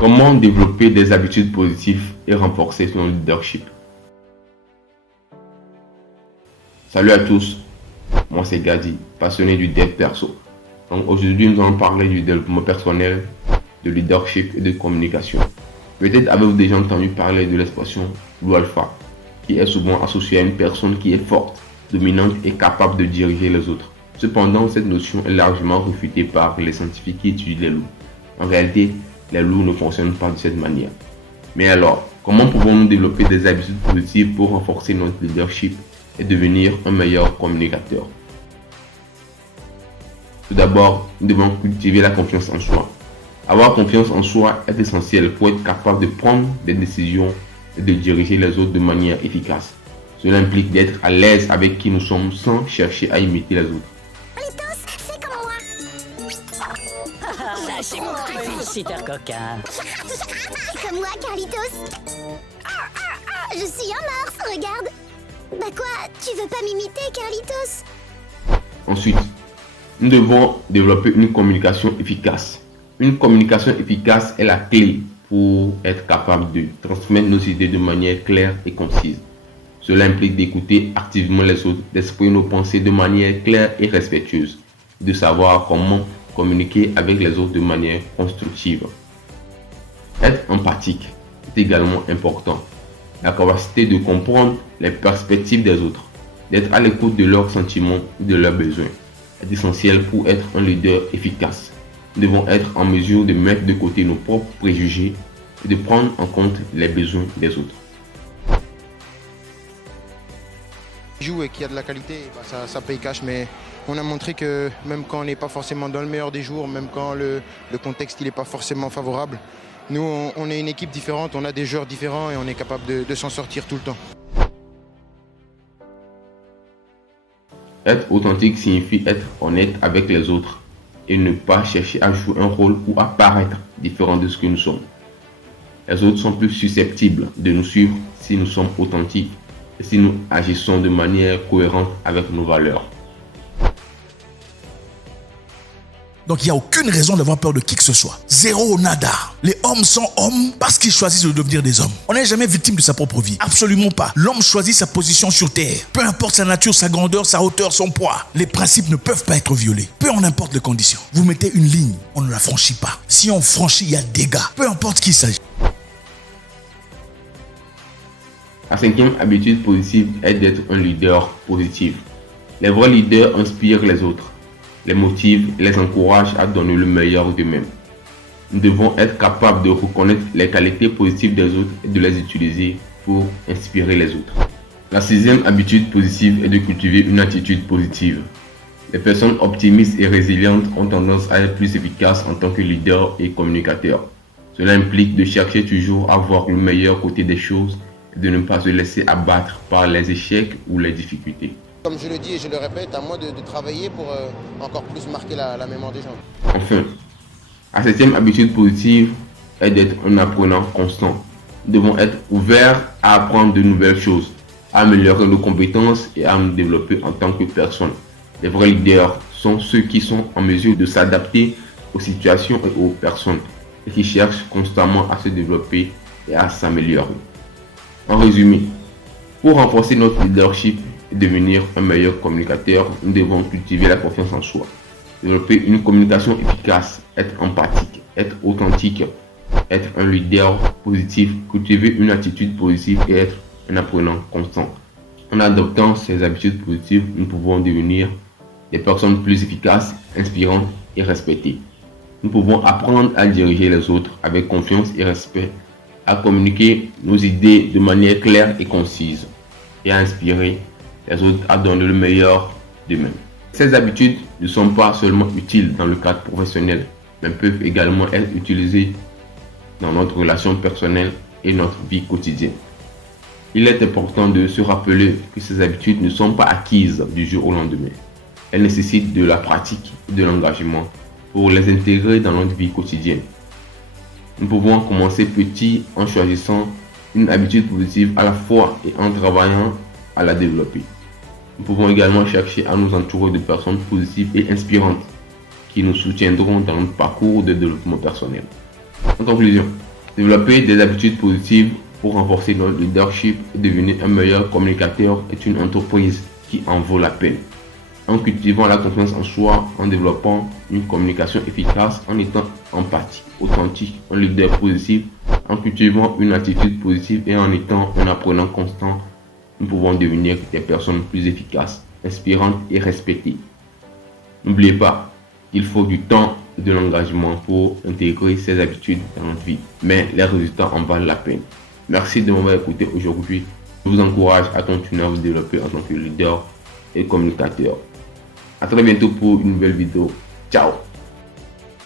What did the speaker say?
Comment développer des habitudes positives et renforcer son leadership? Salut à tous, moi c'est Gadi, passionné du dev perso. Donc aujourd'hui nous allons parler du développement personnel, de leadership et de communication. Peut-être avez-vous déjà entendu parler de l'expression loup alpha, qui est souvent associée à une personne qui est forte, dominante et capable de diriger les autres. Cependant, cette notion est largement réfutée par les scientifiques qui étudient les loups. En réalité, les loups ne fonctionnent pas de cette manière. Mais alors, comment pouvons-nous développer des habitudes positives pour renforcer notre leadership et devenir un meilleur communicateur? Tout d'abord, nous devons cultiver la confiance en soi. Avoir confiance en soi est essentiel pour être capable de prendre des décisions et de diriger les autres de manière efficace. Cela implique d'être à l'aise avec qui nous sommes sans chercher à imiter les autres. Carlitos, fais comme moi. Lâchez mon petit super coquin. Comme moi, Carlitos. Je suis un morse, regarde. Bah quoi, tu veux pas m'imiter, Carlitos? Ensuite, nous devons développer une communication efficace. Une communication efficace est la clé pour être capable de transmettre nos idées de manière claire et concise. Cela implique d'écouter activement les autres, d'exprimer nos pensées de manière claire et respectueuse, de savoir comment communiquer avec les autres de manière constructive. Être empathique est également important. La capacité de comprendre les perspectives des autres, d'être à l'écoute de leurs sentiments et de leurs besoins est essentiel pour être un leader efficace. Nous devons être en mesure de mettre de côté nos propres préjugés et de prendre en compte les besoins des autres. Joue et qu'il y a de la qualité, ça paye cash, mais on a montré que même quand on n'est pas forcément dans le meilleur des jours, même quand le contexte n'est pas forcément favorable, nous on est une équipe différente, on a des joueurs différents et on est capable de s'en sortir tout le temps. Être authentique signifie être honnête avec les autres et ne pas chercher à jouer un rôle ou à paraître différent de ce que nous sommes. Les autres sont plus susceptibles de nous suivre si nous sommes authentiques et si nous agissons de manière cohérente avec nos valeurs. Donc il n'y a aucune raison d'avoir peur de qui que ce soit. Zéro, nada. Les hommes sont hommes parce qu'ils choisissent de devenir des hommes. On n'est jamais victime de sa propre vie. Absolument pas. L'homme choisit sa position sur terre. Peu importe sa nature, sa grandeur, sa hauteur, son poids. Les principes ne peuvent pas être violés. Peu en importe les conditions. Vous mettez une ligne, on ne la franchit pas. Si on franchit, il y a dégâts. Peu importe qui il s'agit. La cinquième habitude positive est d'être un leader positif. Les vrais leaders inspirent les autres, les motivent et les encouragent à donner le meilleur d'eux-mêmes. Nous devons être capables de reconnaître les qualités positives des autres et de les utiliser pour inspirer les autres. La sixième habitude positive est de cultiver une attitude positive. Les personnes optimistes et résilientes ont tendance à être plus efficaces en tant que leaders et communicateurs. Cela implique de chercher toujours à voir le meilleur côté des choses et de ne pas se laisser abattre par les échecs ou les difficultés. Comme je le dis et je le répète, à moi de travailler pour encore plus marquer la mémoire des gens. Enfin, la septième habitude positive est d'être un apprenant constant. Nous devons être ouverts à apprendre de nouvelles choses, à améliorer nos compétences et à nous développer en tant que personne. Les vrais leaders sont ceux qui sont en mesure de s'adapter aux situations et aux personnes et qui cherchent constamment à se développer et à s'améliorer. En résumé, pour renforcer notre leadership et devenir un meilleur communicateur, nous devons cultiver la confiance en soi, développer une communication efficace, être empathique, être authentique, être un leader positif, cultiver une attitude positive et être un apprenant constant. En adoptant ces habitudes positives, nous pouvons devenir des personnes plus efficaces, inspirantes et respectées. Nous pouvons apprendre à diriger les autres avec confiance et respect, à communiquer nos idées de manière claire et concise et à inspirer les autres à donner le meilleur d'eux-mêmes. Ces habitudes ne sont pas seulement utiles dans le cadre professionnel, mais peuvent également être utilisées dans notre relation personnelle et notre vie quotidienne. Il est important de se rappeler que ces habitudes ne sont pas acquises du jour au lendemain. Elles nécessitent de la pratique et de l'engagement pour les intégrer dans notre vie quotidienne. Nous pouvons commencer petit en choisissant une habitude positive à la fois et en travaillant à la développer. Nous pouvons également chercher à nous entourer de personnes positives et inspirantes qui nous soutiendront dans notre parcours de développement personnel. En conclusion, Développer des habitudes positives pour renforcer notre leadership et devenir un meilleur communicateur est une entreprise qui en vaut la peine. En cultivant la confiance en soi, en développant une communication efficace, en étant empathique, authentique, un leader positif, en cultivant une attitude positive et en étant un apprenant constant, nous pouvons devenir des personnes plus efficaces, inspirantes et respectées. N'oubliez pas, il faut du temps et de l'engagement pour intégrer ces habitudes dans notre vie, mais les résultats en valent la peine. Merci de m'avoir écouté aujourd'hui. Je vous encourage à continuer à vous développer en tant que leader et communicateur. À très bientôt pour une nouvelle vidéo. Ciao!